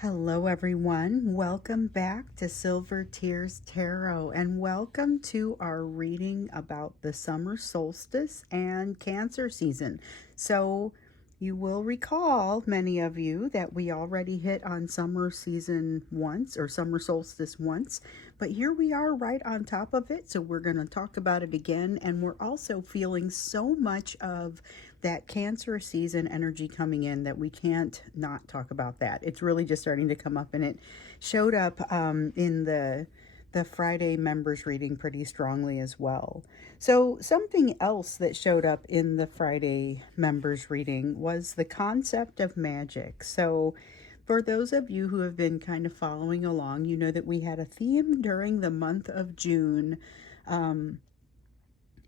Hello, everyone. Welcome back to Silver Tears Tarot, and welcome to our reading about the summer solstice and Cancer season. So, you will recall, many of you, that we already hit on summer season once or summer solstice once, but here we are right on top of it. So, we're going to talk about it again, and we're also feeling so much of that Cancer season energy coming in that we can't not talk about that. It's really just starting to come up, and it showed up in the Friday members reading pretty strongly as well. So something else that showed up in the Friday members reading was the concept of magic. So for those of you who have been kind of following along, you know that we had a theme during the month of June.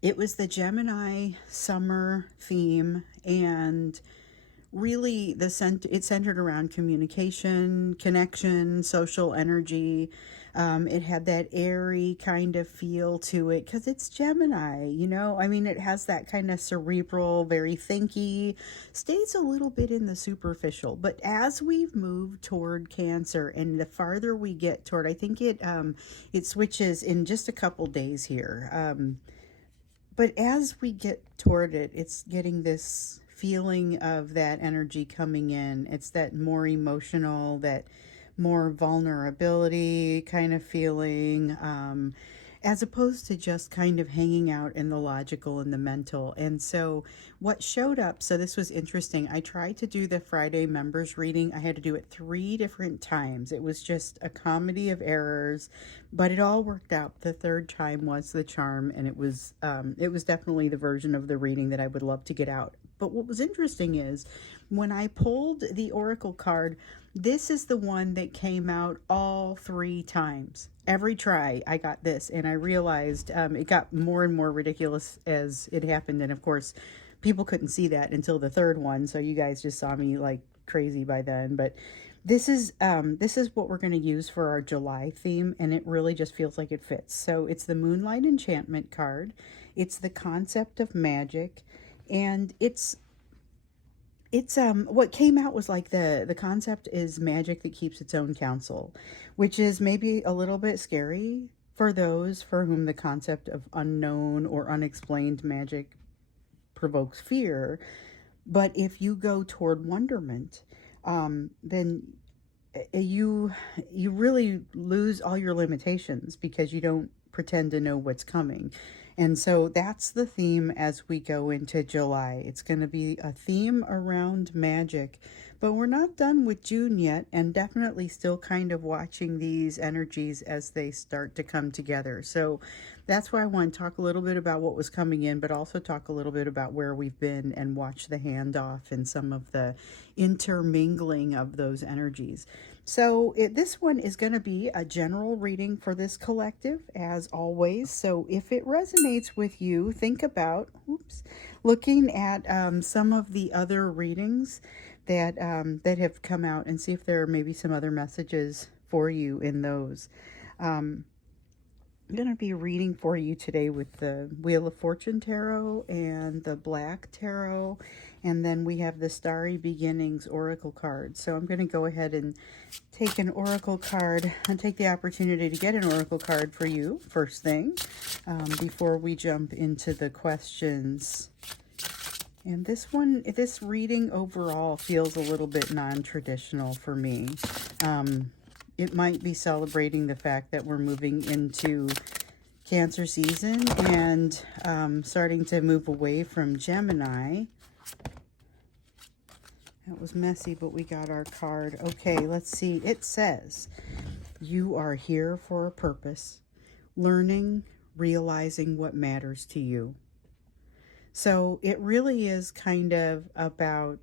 It was the Gemini summer theme, and really it centered around communication, connection, social energy. It had that airy kind of feel to it because it's Gemini, I mean, it has that kind of cerebral, very thinky, stays a little bit in the superficial. But as we've moved toward Cancer, and the farther we get toward, I think it switches in just a couple days here. But as we get toward it, it's getting this feeling of that energy coming in. It's that more emotional, that more vulnerability kind of feeling, as opposed to just kind of hanging out in the logical and the mental. And so what showed up, so this was interesting. I tried to do the Friday members reading. I had to do it 3 different times. It was just a comedy of errors, but it all worked out. The third time was the charm, and it was definitely the version of the reading that I would love to get out. But what was interesting is when I pulled the Oracle card, this is the one that came out all 3 times. Every try, I got this, and I realized it got more and more ridiculous as it happened. And of course, people couldn't see that until the third one, so you guys just saw me like crazy by then. But this is what we're going to use for our July theme, and it really just feels like it fits. So it's the Moonlight Enchantment card. It's the concept of magic, and it's what came out was like the concept is magic that keeps its own counsel, which is maybe a little bit scary for those for whom the concept of unknown or unexplained magic provokes fear. But if you go toward wonderment, then you really lose all your limitations because you don't pretend to know what's coming. And so that's the theme as we go into July. It's going to be a theme around magic, but we're not done with June yet, and definitely still kind of watching these energies as they start to come together. So that's why I want to talk a little bit about what was coming in, but also talk a little bit about where we've been and watch the handoff and some of the intermingling of those energies. So this one is going to be a general reading for this collective, as always. So if it resonates with you, think about looking at some of the other readings that have come out, and see if there are maybe some other messages for you in those. I'm going to be reading for you today with the Wheel of Fortune Tarot and the Black Tarot, and then we have the Starry Beginnings Oracle card. So I'm going to go ahead and take an Oracle card and take the opportunity to get an Oracle card for you first thing, before we jump into the questions. And this reading overall feels a little bit non-traditional for me. It might be celebrating the fact that we're moving into Cancer season and starting to move away from Gemini. That was messy, but we got our card. Okay, let's see. It says, you are here for a purpose, learning, realizing what matters to you. So it really is kind of about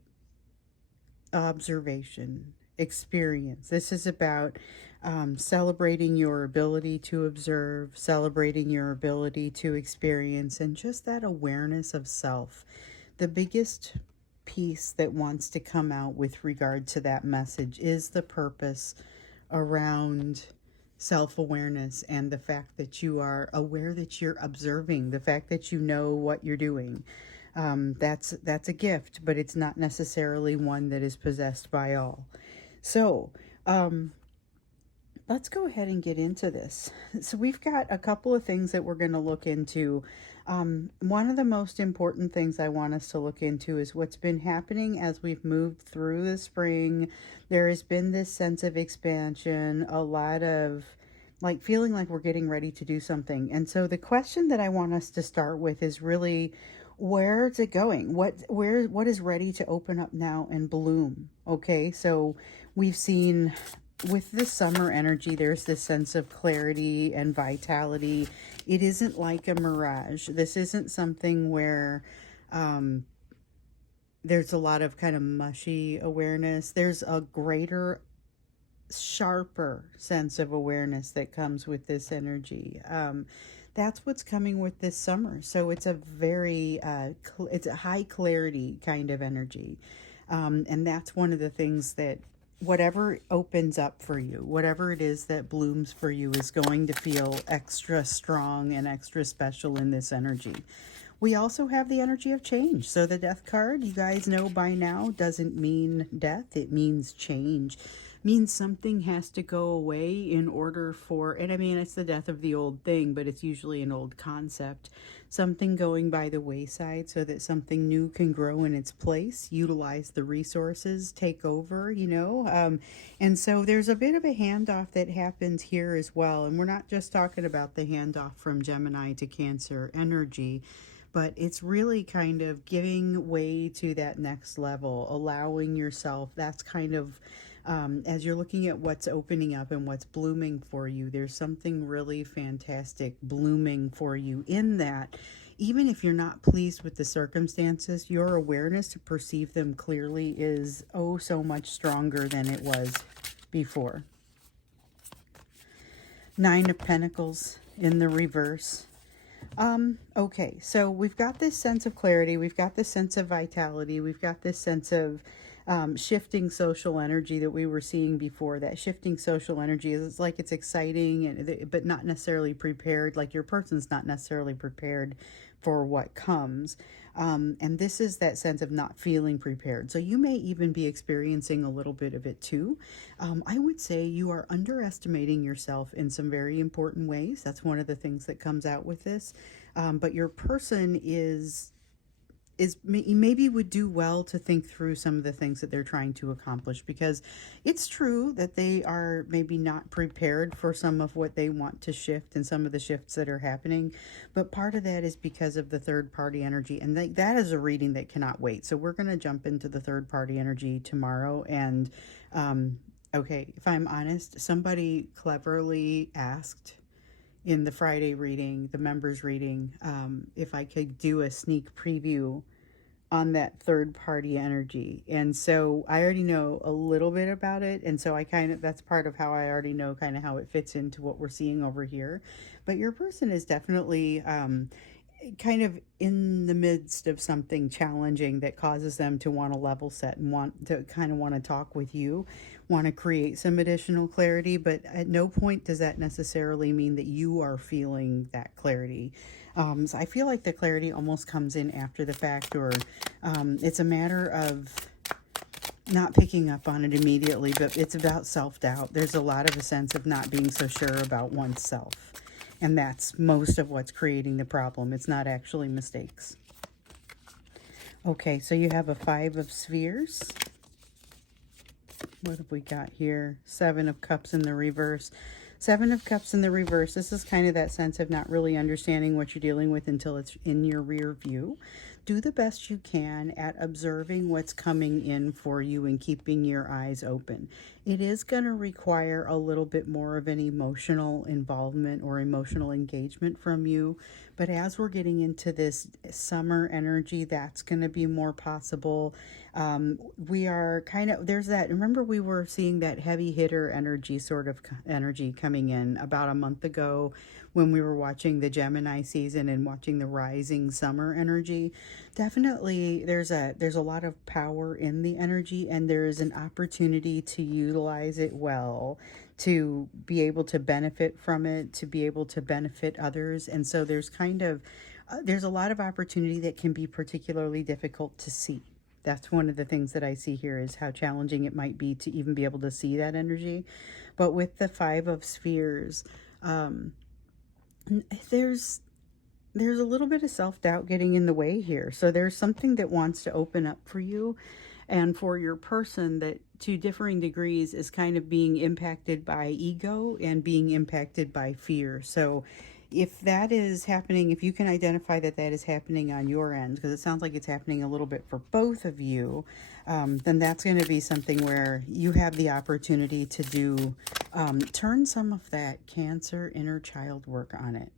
observation, experience. This is about celebrating your ability to observe, celebrating your ability to experience, and just that awareness of self. The biggest piece that wants to come out with regard to that message is the purpose around self-awareness, and the fact that you are aware, that you're observing, the fact that you know what you're doing. That's a gift, but it's not necessarily one that is possessed by all. So Um, let's go ahead and get into this. So, we've got a couple of things that we're going to look into. One of the most important things I want us to look into is what's been happening as we've moved through the spring. There has been this sense of expansion, a lot of like feeling like we're getting ready to do something. And so, the question that I want us to start with is really, where's it going? What is ready to open up now and bloom? Okay, so we've seen with the summer energy, there's this sense of clarity and vitality. It isn't like a mirage. This isn't something where um, there's a lot of kind of mushy awareness. There's a greater, sharper sense of awareness that comes with this energy. That's what's coming with this summer. So it's a very, it's a high clarity kind of energy. And that's one of the things that whatever opens up for you, whatever it is that blooms for you, is going to feel extra strong and extra special in this energy. We also have the energy of change. So the death card, you guys know by now, doesn't mean death. It means change. Means something has to go away in order for, and I mean, it's the death of the old thing, but it's usually an old concept. Something going by the wayside so that something new can grow in its place, utilize the resources, take over, and so there's a bit of a handoff that happens here as well. And we're not just talking about the handoff from Gemini to Cancer energy, but it's really kind of giving way to that next level, allowing yourself. That's kind of as you're looking at what's opening up and what's blooming for you, there's something really fantastic blooming for you in that. Even if you're not pleased with the circumstances, your awareness to perceive them clearly is oh so much stronger than it was before. Nine of Pentacles in the reverse. Okay, so we've got this sense of clarity, we've got this sense of vitality, we've got this sense of shifting social energy that we were seeing before. That shifting social energy is like it's exciting, but not necessarily prepared. Like your person's not necessarily prepared for what comes. And this is that sense of not feeling prepared. So you may even be experiencing a little bit of it too. I would say you are underestimating yourself in some very important ways. That's one of the things that comes out with this. But your person is maybe would do well to think through some of the things that they're trying to accomplish, because it's true that they are maybe not prepared for some of what they want to shift and some of the shifts that are happening. But part of that is because of the third party energy, and that is a reading that cannot wait. So we're going to jump into the third party energy tomorrow. And okay, if I'm honest, somebody cleverly asked in the Friday reading, the members reading, if I could do a sneak preview on that third party energy. And so I already know a little bit about it. And so that's part of how I already know kind of how it fits into what we're seeing over here. But your person is definitely kind of in the midst of something challenging that causes them to want to level set and want to talk with you, want to create some additional clarity. But at no point does that necessarily mean that you are feeling that clarity. So I feel like the clarity almost comes in after the fact, or it's a matter of not picking up on it immediately, but it's about self-doubt. There's a lot of a sense of not being so sure about oneself. And that's most of what's creating the problem. It's not actually mistakes. Okay, so you have a Five of Spheres. What have we got here? Seven of Cups in the reverse. Seven of Cups in the reverse. This is kind of that sense of not really understanding what you're dealing with until it's in your rear view. Do the best you can at observing what's coming in for you and keeping your eyes open. It is going to require a little bit more of an emotional involvement or emotional engagement from you. But as we're getting into this summer energy, that's going to be more possible. We are kind of, there's that, remember we were seeing that heavy hitter energy, sort of energy coming in about a month ago when we were watching the Gemini season and watching the rising summer energy. Definitely there's a lot of power in the energy, and there is an opportunity to utilize it well, to be able to benefit from it, to be able to benefit others. And so there's kind of there's a lot of opportunity that can be particularly difficult to see. That's one of the things that I see here, is how challenging it might be to even be able to see that energy. But with the Five of Spheres, um, there's there's a little bit of self-doubt getting in the way here. So there's something that wants to open up for you and for your person, that to differing degrees is kind of being impacted by ego and being impacted by fear. So if that is happening, if you can identify that that is happening on your end, because it sounds like it's happening a little bit for both of you, then that's going to be something where you have the opportunity to do, turn some of that Cancer inner child work on it.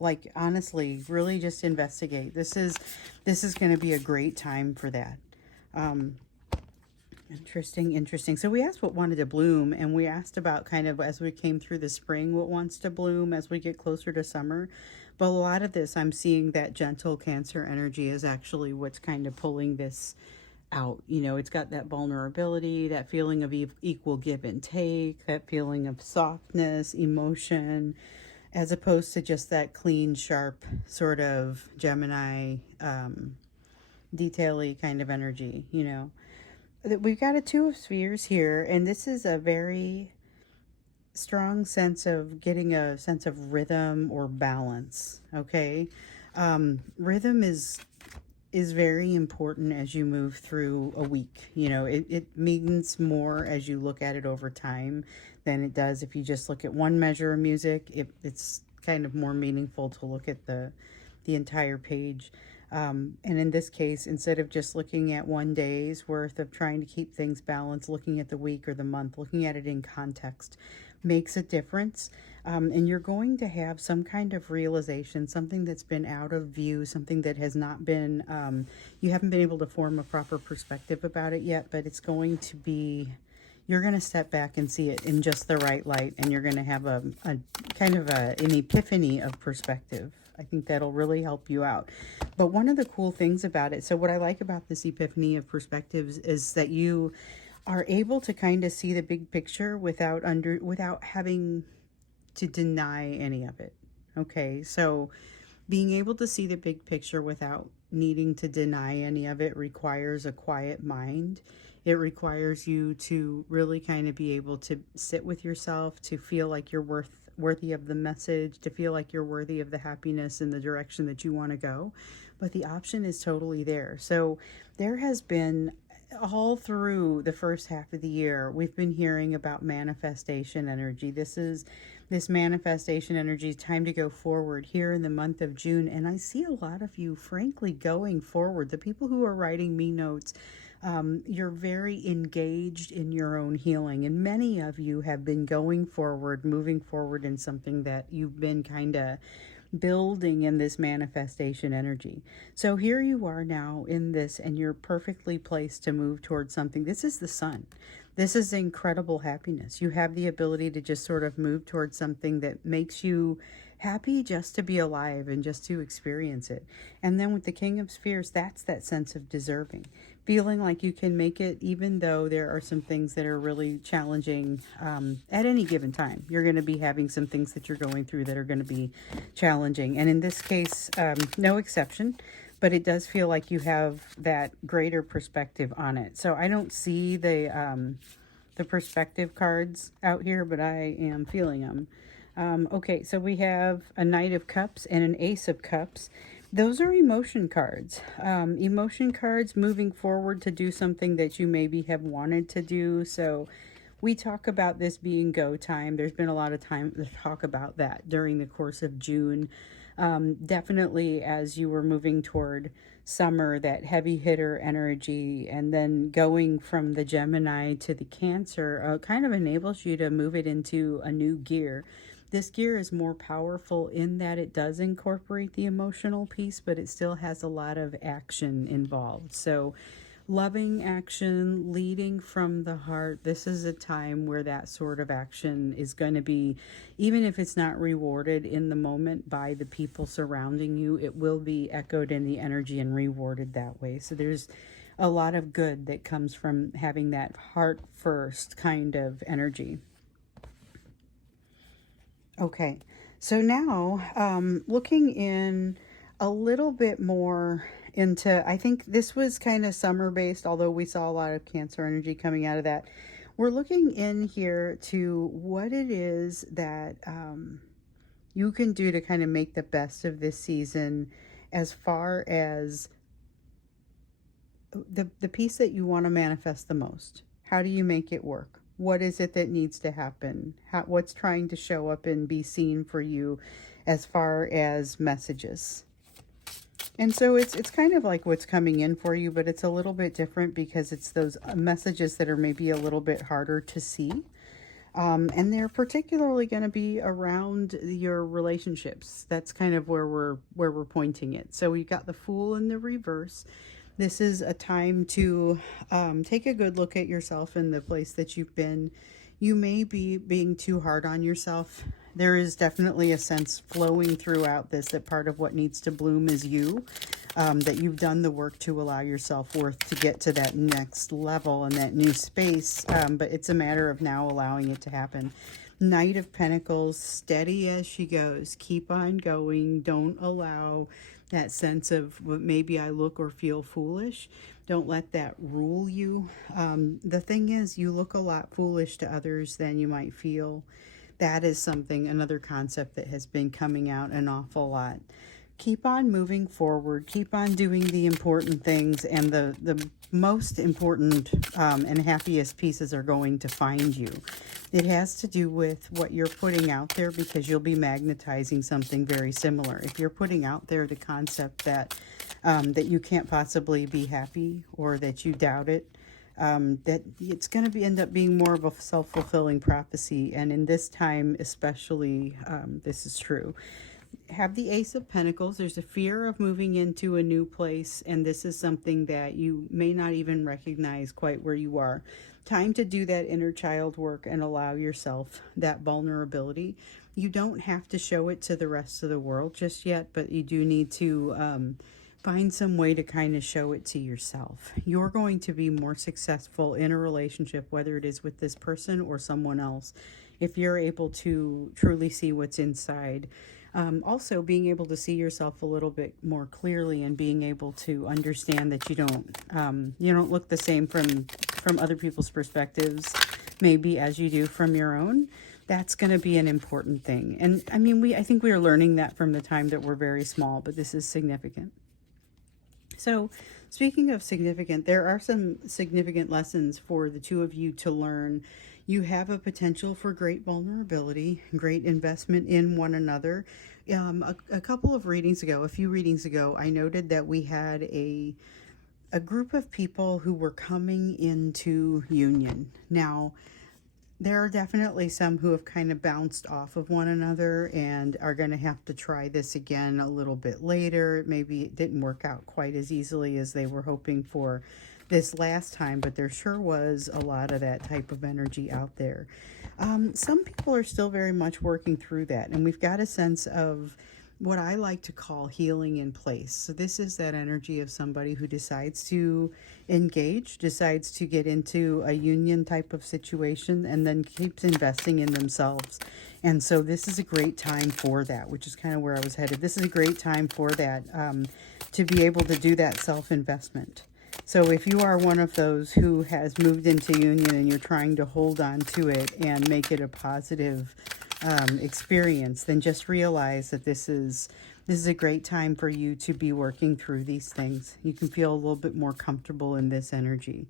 Like, honestly, really just investigate. This is going to be a great time for that. Um, interesting. So we asked what wanted to bloom, and we asked about, kind of as we came through the spring, what wants to bloom as we get closer to summer. But a lot of this, I'm seeing that gentle Cancer energy is actually what's kind of pulling this out. It's got that vulnerability, that feeling of equal give and take, that feeling of softness, emotion, as opposed to just that clean, sharp sort of Gemini, detail-y kind of energy. We've got a Two of Spheres here, and this is a very strong sense of getting a sense of rhythm or balance. Okay. Rhythm is very important as you move through a week. It means more as you look at it over time than it does if you just look at one measure of music. It's kind of more meaningful to look at the entire page. And in this case, instead of just looking at one day's worth of trying to keep things balanced, looking at the week or the month, looking at it in context makes a difference. And you're going to have some kind of realization, something that's been out of view, something that has not been, you haven't been able to form a proper perspective about it yet, but it's going to be, you're going to step back and see it in just the right light, and you're going to have a kind of an epiphany of perspective. I think that'll really help you out. But one of the cool things about it, so what I like about this epiphany of perspectives is that you are able to kind of see the big picture without having to deny any of it. Okay, so being able to see the big picture without needing to deny any of it requires a quiet mind. It requires you to really kind of be able to sit with yourself, to feel like you're worthy of the message, to feel like you're worthy of the happiness in the direction that you want to go. But the option is totally there. So there has been, all through the first half of the year, we've been hearing about manifestation energy. This manifestation energy, time to go forward here in the month of June. And I see a lot of you, frankly, going forward. The people who are writing me notes, you're very engaged in your own healing. And many of you have been going forward, moving forward in something that you've been kind of building in this manifestation energy. So here you are now in this, and you're perfectly placed to move towards something. This is the sun. This is incredible happiness. You have the ability to just sort of move towards something that makes you happy just to be alive and just to experience it. And then with the King of Spheres, that's that sense of deserving, feeling like you can make it even though there are some things that are really challenging. At any given time, you're going to be having some things that you're going through that are going to be challenging. And in this case, no exception. But it does feel like you have that greater perspective on it. So I don't see the perspective cards out here, but I am feeling them. Okay, so we have a Knight of Cups and an Ace of Cups. Those are emotion cards. Emotion cards moving forward to do something that you maybe have wanted to do. So we talk about this being go time. There's been a lot of time to talk about that during the course of June. Definitely as you were moving toward summer, that heavy hitter energy, and then going from the Gemini to the Cancer kind of enables you to move it into a new gear. This gear is more powerful in that it does incorporate the emotional piece, but it still has a lot of action involved. So loving action, leading from the heart. This is a time where that sort of action is going to be, even if it's not rewarded in the moment by the people surrounding you, it will be echoed in the energy and rewarded that way. So there's a lot of good that comes from having that heart first kind of energy. Okay, so now looking in a little bit more into, I think this was kind of summer based, although we saw a lot of Cancer energy coming out of that. We're looking in here to what it is that you can do to kind of make the best of this season, as far as the piece that you want to manifest the most. How do you make it work? What is it that needs to happen? What's trying to show up and be seen for you as far as messages? And so it's kind of like what's coming in for you, but it's a little bit different because it's those messages that are maybe a little bit harder to see. And they're particularly going to be around your relationships. That's kind of where we're pointing it. So we got the Fool in the reverse. This is a time to take a good look at yourself and the place that you've been. You may be being too hard on yourself. There is definitely a sense flowing throughout this that part of what needs to bloom is you, that you've done the work to allow your self-worth to get to that next level and that new space, but it's a matter of now allowing it to happen. Knight of Pentacles, steady as she goes. Keep on going. Don't allow that sense of maybe I look or feel foolish. Don't let that rule you. The thing is, you look a lot foolish to others than you might feel. That is something, another concept that has been coming out an awful lot. Keep on moving forward. Keep on doing the important things, and the most important and happiest pieces are going to find you. It has to do with what you're putting out there, because you'll be magnetizing something very similar. If you're putting out there the concept that that you can't possibly be happy, or that you doubt it, that it's going to end up being more of a self-fulfilling prophecy. And in this time especially, this is true. Have the Ace of Pentacles. There's a fear of moving into a new place, and this is something that you may not even recognize quite where you are. Time to do that inner child work and allow yourself that vulnerability. You don't have to show it to the rest of the world just yet, but you do need to find some way to kind of show it to yourself. You're going to be more successful in a relationship, whether it is with this person or someone else, if you're able to truly see what's inside. Also, being able to see yourself a little bit more clearly, and being able to understand that you don't look the same from other people's perspectives, maybe as you do from your own. That's going to be an important thing. And I mean, I think we are learning that from the time that we're very small, but this is significant. So, speaking of significant, there are some significant lessons for the two of you to learn. You have a potential for great vulnerability, great investment in one another. A couple of readings ago, a few readings ago, I noted that we had a group of people who were coming into union. Now, there are definitely some who have kind of bounced off of one another and are going to have to try this again a little bit later. Maybe it didn't work out quite as easily as they were hoping for this last time, but there sure was a lot of that type of energy out there. Some people are still very much working through that, and we've got a sense of what I like to call healing in place. So this is that energy of somebody who decides to engage, decides to get into a union type of situation, and then keeps investing in themselves. And so this is a great time for that, which is kind of where I was headed. This is a great time for that, to be able to do that self-investment. So if you are one of those who has moved into union and you're trying to hold on to it and make it a positive experience, then just realize that this is a great time for you to be working through these things. You can feel a little bit more comfortable in this energy.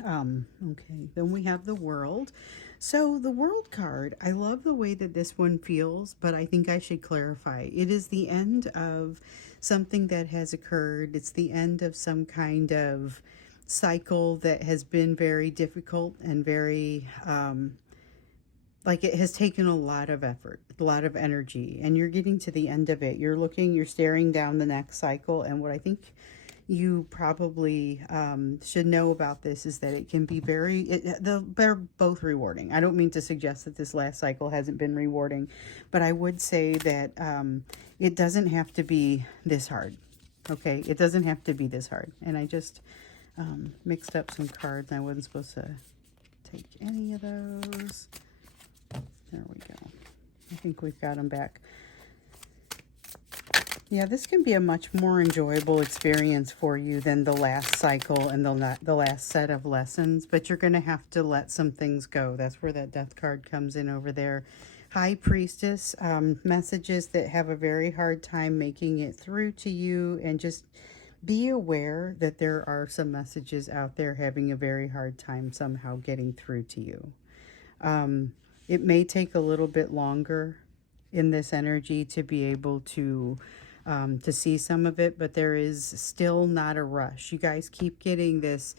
Okay, then we have the World. So the World card, I love the way that this one feels, but I think I should clarify. It is the end of something that has occurred. It's the end of some kind of cycle that has been very difficult and very like it has taken a lot of effort, a lot of energy, and you're getting to the end of it. You're staring down the next cycle, and what I think you probably should know about this is that it can be they're both rewarding. I don't mean to suggest that this last cycle hasn't been rewarding, but I would say that it doesn't have to be this hard. Okay, it doesn't have to be this hard. And I just mixed up some cards. I wasn't supposed to take any of those. There we go. I think we've got them back. Yeah, this can be a much more enjoyable experience for you than the last cycle and the last set of lessons, but you're going to have to let some things go. That's where that death card comes in over there. High Priestess, messages that have a very hard time making it through to you, and just be aware that there are some messages out there having a very hard time somehow getting through to you. It may take a little bit longer in this energy to be able to see some of it, but there is still not a rush. You guys keep getting this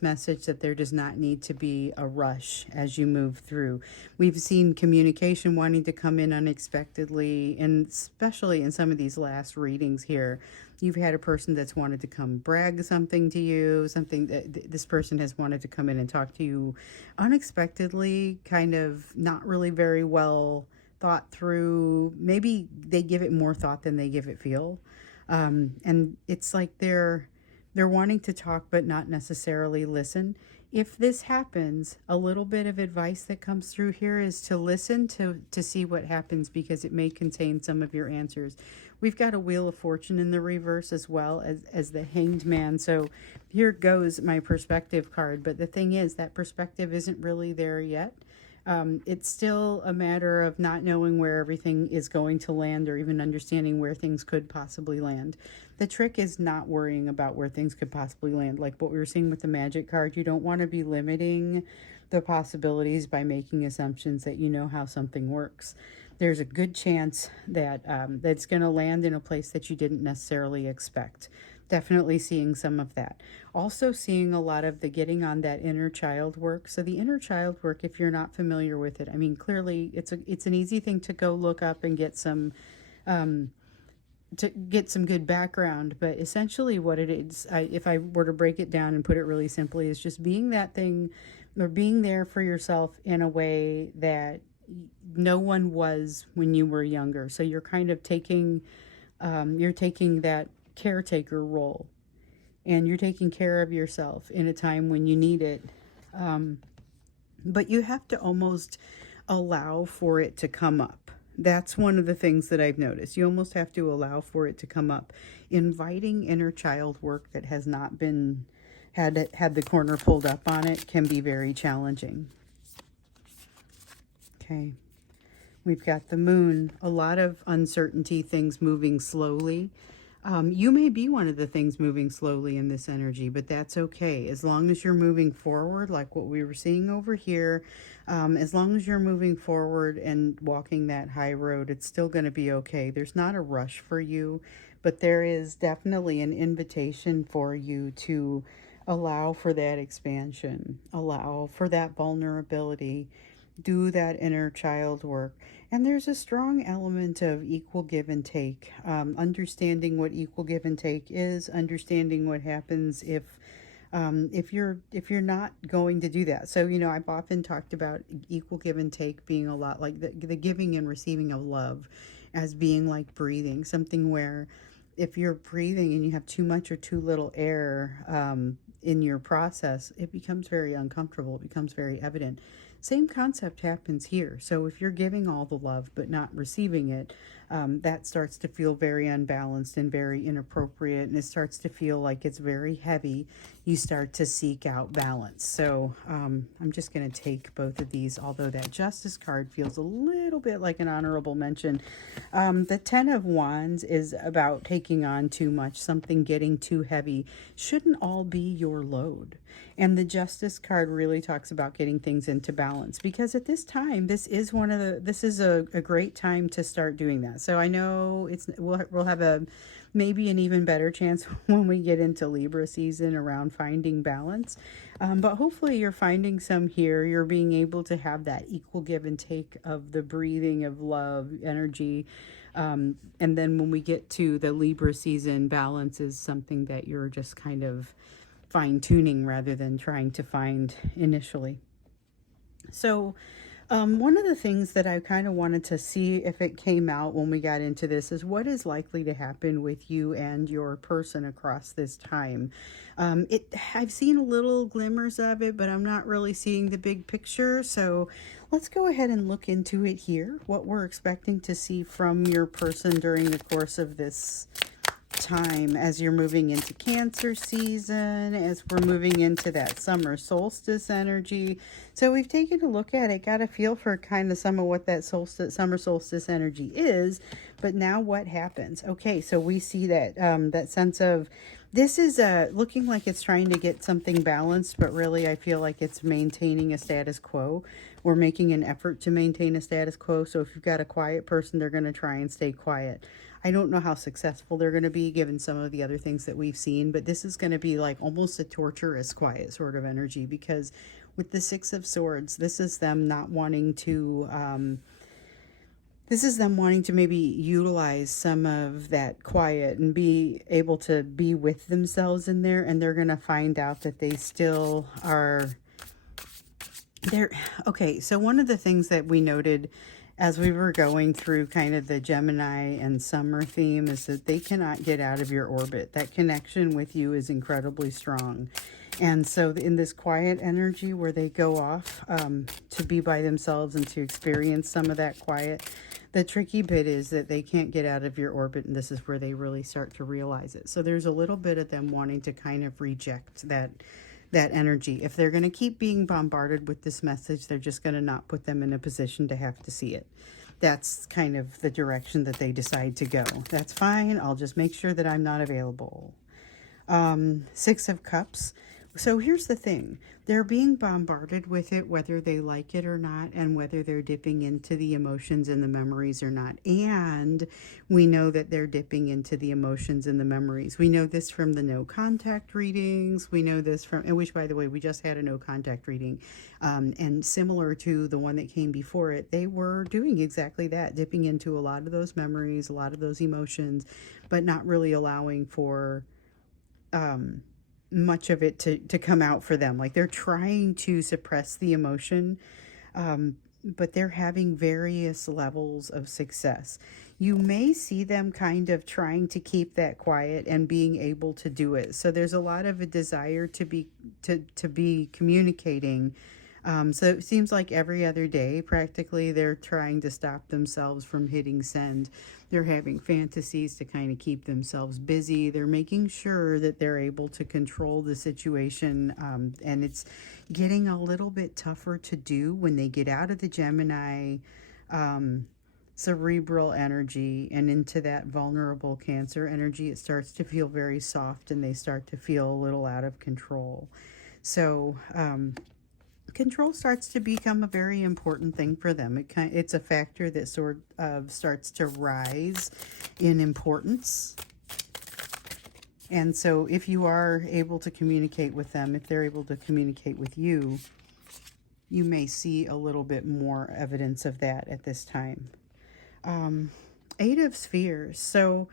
message that there does not need to be a rush as you move through. We've seen communication wanting to come in unexpectedly, and especially in some of these last readings here, you've had a person that's wanted to come brag something to you, something that this person has wanted to come in and talk to you unexpectedly, kind of not really very well thought through. Maybe they give it more thought than they give it feel. And it's like they're wanting to talk but not necessarily listen. If this happens, a little bit of advice that comes through here is to listen to see what happens, because it may contain some of your answers. We've got a Wheel of Fortune in the reverse as well as the Hanged Man. So here goes my perspective card. But the thing is, that perspective isn't really there yet. It's still a matter of not knowing where everything is going to land, or even understanding where things could possibly land. The trick is not worrying about where things could possibly land. Like what we were seeing with the Magic card, you don't want to be limiting the possibilities by making assumptions that you know how something works. There's a good chance that that's going to land in a place that you didn't necessarily expect. Definitely seeing some of that. Also seeing a lot of the getting on that inner child work. So the inner child work, if you're not familiar with it, I mean, clearly it's an easy thing to go look up and get some good background. But essentially what it is, if I were to break it down and put it really simply, is just being that thing, or being there for yourself in a way that no one was when you were younger. So you're kind of taking that caretaker role, and you're taking care of yourself in a time when you need it, but you have to almost allow for it to come up. That's one of the things that I've noticed. You almost have to allow for it to come up. Inviting inner child work that has not been had the corner pulled up on it can be very challenging. Okay, we've got the Moon, a lot of uncertainty, things moving slowly. You may be one of the things moving slowly in this energy, but that's okay. As long as you're moving forward, like what we were seeing over here, as long as you're moving forward and walking that high road, it's still going to be okay. There's not a rush for you, but there is definitely an invitation for you to allow for that expansion, allow for that vulnerability, do that inner child work. And there's a strong element of equal give and take, understanding what equal give and take is, understanding what happens if you're not going to do that. So, you know, I've often talked about equal give and take being a lot like the giving and receiving of love as being like breathing, something where if you're breathing and you have too much or too little air in your process, it becomes very uncomfortable. It becomes very evident. Same concept happens here. So if you're giving all the love but not receiving it, that starts to feel very unbalanced and very inappropriate, and it starts to feel like it's very heavy. You start to seek out balance. So I'm just going to take both of these, although that Justice card feels a little bit like an honorable mention. The Ten of Wands is about taking on too much, something getting too heavy. Shouldn't all be your load. And the Justice card really talks about getting things into balance, because at this time, this is a great time to start doing that. So I know we'll have maybe an even better chance when we get into Libra season around finding balance. But hopefully you're finding some here. You're being able to have that equal give and take of the breathing of love, energy. And then when we get to the Libra season, balance is something that you're just kind of fine-tuning rather than trying to find initially. So One of the things that I kind of wanted to see if it came out when we got into this is what is likely to happen with you and your person across this time. I've seen little glimmers of it, but I'm not really seeing the big picture. So let's go ahead and look into it here. What we're expecting to see from your person during the course of this time as you're moving into Cancer season, as we're moving into that summer solstice energy. So we've taken a look at it, got a feel for kind of some of what that summer solstice energy is, but now what happens? Okay, so we see that that sense of this is looking like it's trying to get something balanced, but really I feel like it's maintaining a status quo. We're making an effort to maintain a status quo. So if you've got a quiet person, they're going to try and stay quiet. I don't know how successful they're going to be given some of the other things that we've seen, but this is going to be like almost a torturous quiet sort of energy, because with the Six of Swords, this is them not wanting to, this is them wanting to maybe utilize some of that quiet and be able to be with themselves in there, and they're going to find out that they still are there. Okay, so one of the things that we noted as we were going through kind of the Gemini and summer theme is that they cannot get out of your orbit. That connection with you is incredibly strong. And so in this quiet energy where they go off to be by themselves and to experience some of that quiet, the tricky bit is that they can't get out of your orbit, and this is where they really start to realize it. So there's a little bit of them wanting to kind of reject that energy. If they're going to keep being bombarded with this message, they're just going to not put them in a position to have to see it. That's kind of the direction that they decide to go. That's fine. I'll just make sure that I'm not available. Six of Cups. So here's the thing. They're being bombarded with it, whether they like it or not, and whether they're dipping into the emotions and the memories or not. And we know that they're dipping into the emotions and the memories. We know this from the no contact readings. We know this from, which by the way, we just had a no contact reading. And similar to the one that came before it, they were doing exactly that, dipping into a lot of those memories, a lot of those emotions, but not really allowing for much of it to come out for them. Like they're trying to suppress the emotion, but they're having various levels of success. You may see them kind of trying to keep that quiet and being able to do it. So there's a lot of a desire to be communicating. So it seems like every other day, practically, they're trying to stop themselves from hitting send. They're having fantasies to kind of keep themselves busy. They're making sure that they're able to control the situation. And it's getting a little bit tougher to do when they get out of the Gemini cerebral energy and into that vulnerable Cancer energy. It starts to feel very soft, and they start to feel a little out of control. So, control starts to become a very important thing for them. It's a factor that sort of starts to rise in importance. And so if you are able to communicate with them, if they're able to communicate with you, you may see a little bit more evidence of that at this time. Eight of Spheres. So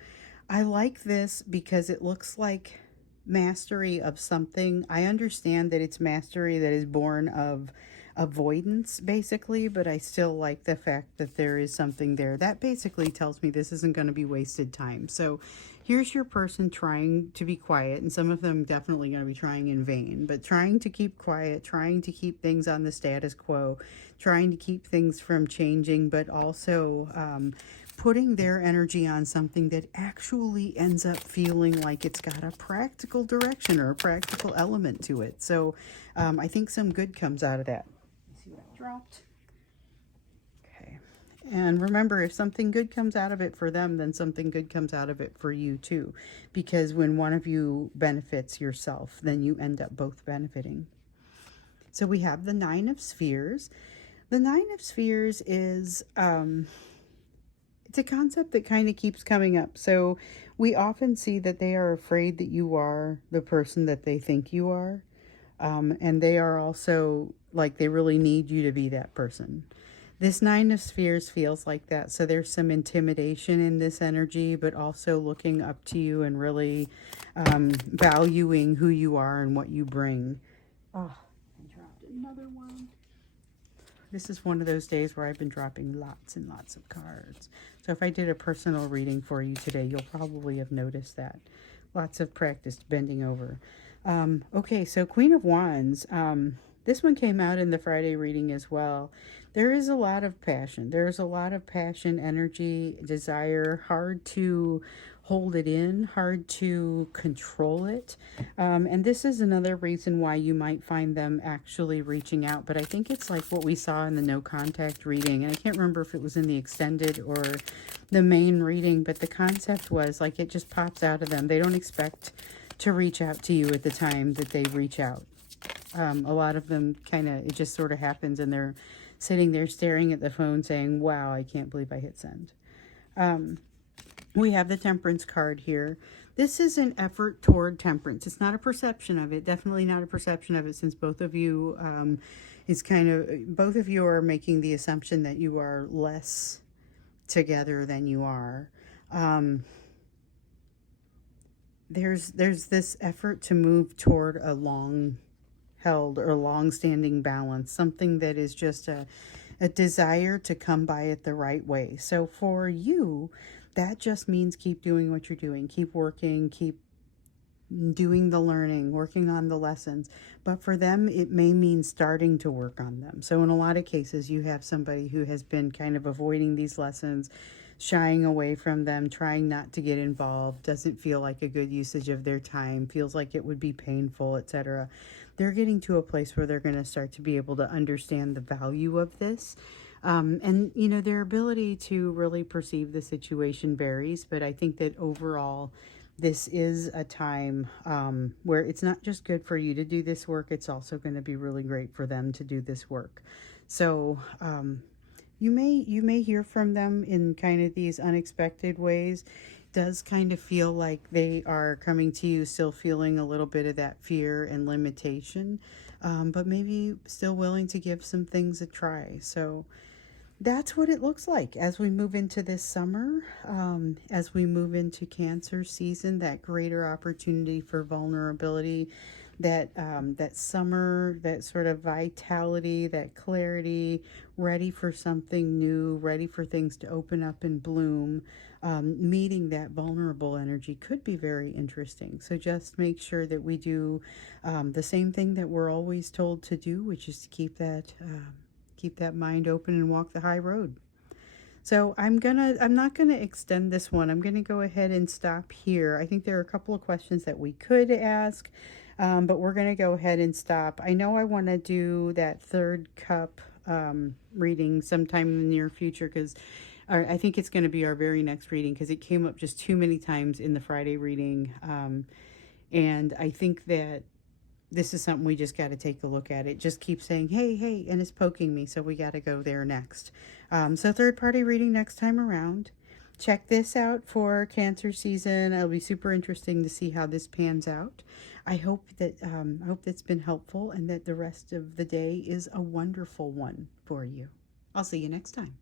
I like this because it looks like mastery of something. I understand that it's mastery that is born of avoidance, basically, but I still like the fact that there is something there. That basically tells me this isn't going to be wasted time. So here's your person trying to be quiet, and some of them definitely going to be trying in vain, but trying to keep quiet, trying to keep things on the status quo, trying to keep things from changing, but also putting their energy on something that actually ends up feeling like it's got a practical direction or a practical element to it. So I think some good comes out of that. See what I dropped? Okay. And remember, if something good comes out of it for them, then something good comes out of it for you too. Because when one of you benefits yourself, then you end up both benefiting. So we have the Nine of Spheres. The Nine of Spheres is... it's a concept that kind of keeps coming up. So we often see that they are afraid that you are the person that they think you are. And they are also like they really need you to be that person. This Nine of Spheres feels like that. So there's some intimidation in this energy, but also looking up to you and really valuing who you are and what you bring. Oh, I dropped another one. This is one of those days where I've been dropping lots and lots of cards. So if I did a personal reading for you today, you'll probably have noticed that. Lots of practice bending over. Okay, so Queen of Wands. This one came out in the Friday reading as well. There is a lot of passion. There's a lot of passion, energy, desire, hard to hold it in, hard to control it. And this is another reason why you might find them actually reaching out. But I think it's like what we saw in the no contact reading. And I can't remember if it was in the extended or the main reading, but the concept was like it just pops out of them. They don't expect to reach out to you at the time that they reach out. A lot of them it just sort of happens, and they're sitting there staring at the phone saying, wow, I can't believe I hit send. We have the Temperance card here. This is an effort toward temperance. It's not a perception of it. Definitely not a perception of it, since both of you, both of you are making the assumption that you are less together than you are. There's this effort to move toward a long-held or long-standing balance, something that is just a desire to come by it the right way. So for you, that just means keep doing what you're doing, keep working, keep doing the learning, working on the lessons. But for them, it may mean starting to work on them. So in a lot of cases, you have somebody who has been kind of avoiding these lessons, shying away from them, trying not to get involved, doesn't feel like a good usage of their time, feels like it would be painful, etc. They're getting to a place where they're going to start to be able to understand the value of this. And, you know, their ability to really perceive the situation varies, but I think that overall, this is a time where it's not just good for you to do this work, it's also going to be really great for them to do this work. So you may hear from them in kind of these unexpected ways. It does kind of feel like they are coming to you still feeling a little bit of that fear and limitation, but maybe still willing to give some things a try. So that's what it looks like as we move into this summer, as we move into Cancer season, that greater opportunity for vulnerability, that summer, that sort of vitality, that clarity, ready for something new, ready for things to open up and bloom. Meeting that vulnerable energy could be very interesting. So just make sure that we do the same thing that we're always told to do, which is to keep that mind open and walk the high road. So I'm not gonna extend this one. I'm gonna go ahead and stop here. I think there are a couple of questions that we could ask, but we're gonna go ahead and stop. I know I want to do that third cup reading sometime in the near future, because I think it's going to be our very next reading, because it came up just too many times in the Friday reading, and I think that this is something we just got to take a look at. It just keeps saying, hey, hey, and it's poking me, so we got to go there next. So third-party reading next time around. Check this out for Cancer season. It'll be super interesting to see how this pans out. I hope that's been helpful, and that the rest of the day is a wonderful one for you. I'll see you next time.